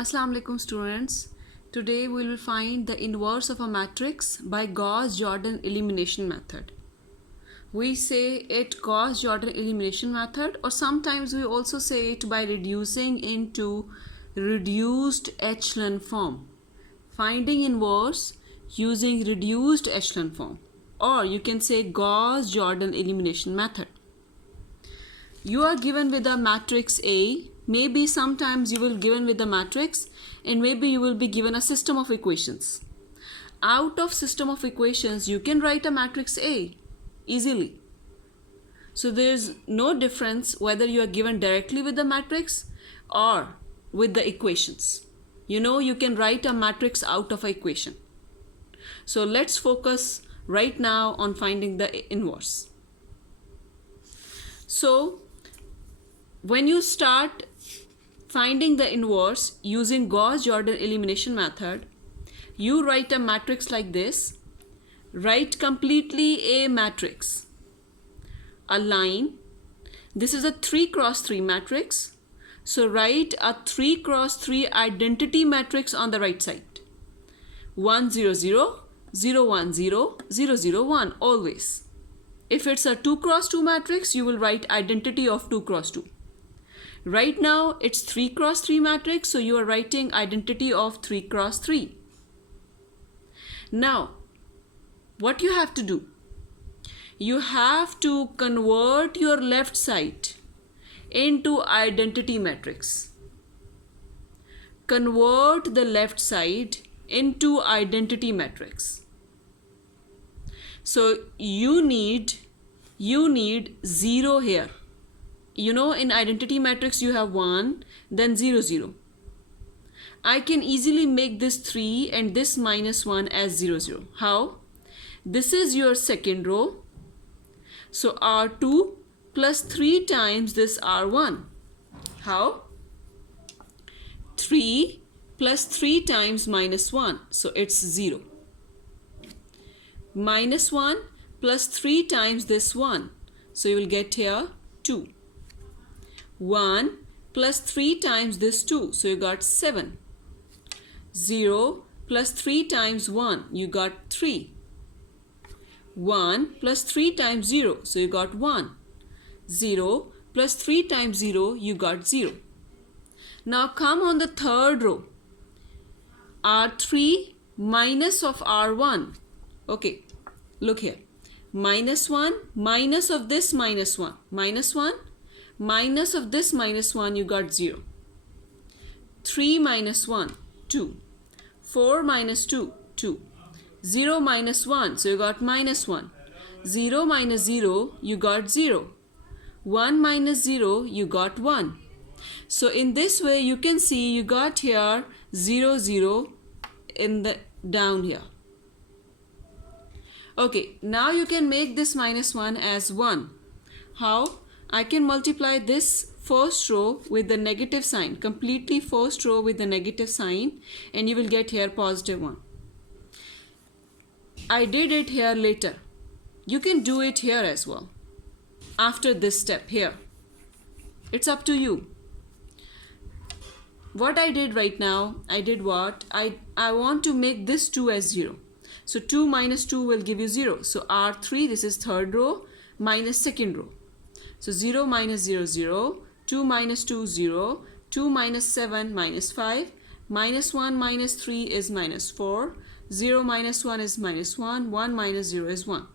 Assalamu alaikum students. Today we will find the inverse of a matrix by Gauss-Jordon elimination method. We say it Gauss-Jordon elimination method, or sometimes we also say it by reducing into reduced echelon form. Finding inverse using reduced echelon form, or you can say Gauss-Jordon elimination method. You are given with a matrix A. Maybe sometimes you will be given with a matrix, and maybe you will be given a system of equations. Out of system of equations, you can write a matrix A easily. So there is no difference whether you are given directly with the matrix or with the equations. You can write a matrix out of an equation. So let's focus right now on finding the inverse. So when you start finding the inverse using Gauss-Jordon elimination method, you write a matrix like this. Write completely a matrix, a line. This is a 3 cross 3 matrix. So write a 3 cross 3 identity matrix on the right side. 1 0 0 0 1 0 0 0 1 always. If it's a 2 cross 2 matrix, you will write identity of 2 cross 2. Right now it's 3 cross 3 matrix, so you are writing identity of 3 cross 3. Now what you have to do, you have to convert your left side into identity matrix. Convert the left side into identity matrix. So you need 0 here. In identity matrix you have 1, then 0 0. I can easily make this 3 and this minus 1 as 0 0. How? This is your second row. So R2 plus 3 times this R1. How? 3 plus 3 times minus 1. So it's 0. Minus 1 plus 3 times this 1. So you will get here 2. 1 plus 3 times this 2. So you got 7. 0 plus 3 times 1. You got 3. 1 plus 3 times 0. So you got 1. 0 plus 3 times 0. You got 0. Now come on the third row. R3 minus of R1. Okay, look here. Minus 1 minus of this minus 1. Minus 1 minus of this minus 1, you got 0. 3 minus 1, 2. 4 minus 2, 2. 0 minus 1, so you got minus 1. 0 minus 0, you got 0. 1 minus 0, you got 1. So in this way you can see you got here 0 0 in the down here. Okay, now you can make this minus 1 as 1. How? I can multiply this first row with the negative sign, completely first row with the negative sign, and you will get here positive 1. I did it here later. You can do it here as well. After this step here. It's up to you. What I did right now, I did what? I want to make this 2 as 0. So 2 minus 2 will give you 0. So R3, this is third row, minus second row. So 0 minus 0, 0, 2 minus 2, 0, 2 minus 7, minus 5, minus 1 minus 3 is minus 4, 0 minus 1 is minus 1, 1 minus 0 is 1.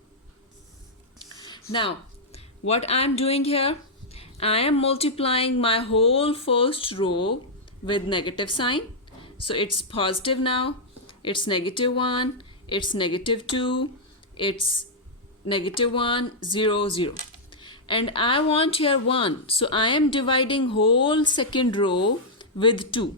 Now, what I am doing here, I am multiplying my whole first row with negative sign. So it's positive now, it's negative 1, it's negative 2, it's negative 1, 0, 0. And I want here 1. So I am dividing whole second row with 2.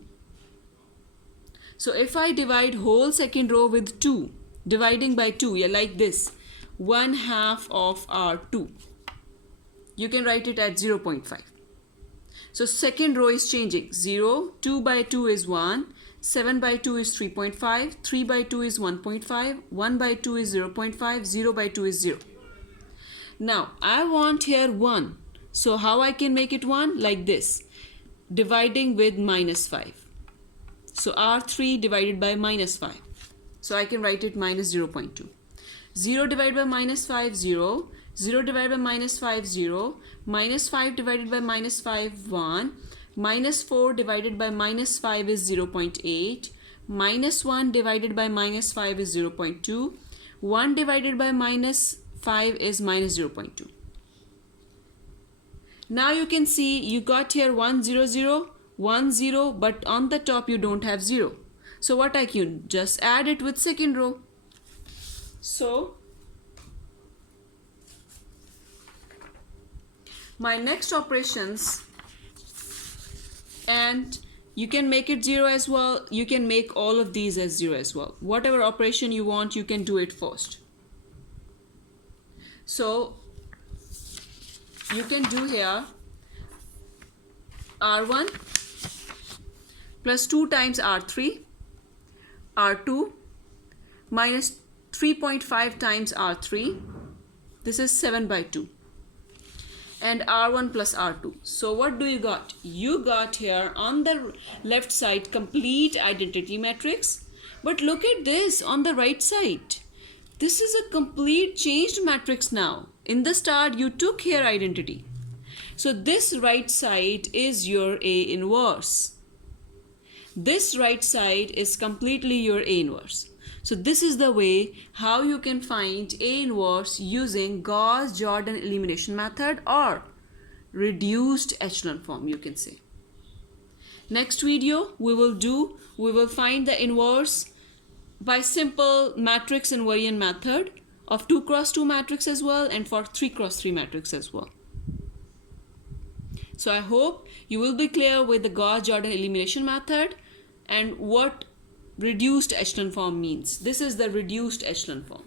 So if I divide whole second row with 2, dividing by 2, yeah, like this, 1/2 of R2. You can write it at 0.5. So second row is changing. 0, 2 by 2 is 1, 7 by 2 is 3.5, 3 by 2 is 1.5, 1 by 2 is 0.5, 0 by 2 is 0. Now I want here 1. So how I can make it 1? Like this. dividing with minus 5. So R3 divided by minus 5. So I can write it minus 0.2. 0 divided by minus 5, 0. 0 divided by minus 5, 0. Minus 5 divided by minus 5, 1. Minus 4 divided by minus 5 is 0.8. Minus 1 divided by minus 5 is 0.2. 1 divided by minus 5 is minus 0.2. Now you can see you got here 1, 0, 0, 1, 0, but on the top you don't have 0. So what I can just add it with second row. So my next operations, and you can make it 0 as well. You can make all of these as 0 as well. Whatever operation you want, you can do it first. So you can do here R1 plus 2 times R3, R2 minus 3.5 times R3. This is 7 by 2. And R1 plus R2. So what do you got? You got here on the left side complete identity matrix. But look at this on the right side. This is a complete changed matrix now. In the start you took here identity. So this right side is your A inverse. This right side is completely your A inverse. So this is the way how you can find A inverse using Gauss-Jordan elimination method or reduced echelon form, you can say. Next video we will find the inverse by simple matrix invariant method of 2 cross 2 matrix as well, and for 3 cross 3 matrix as well. So I hope you will be clear with the Gauss-Jordan elimination method and what reduced echelon form means. This is the reduced echelon form.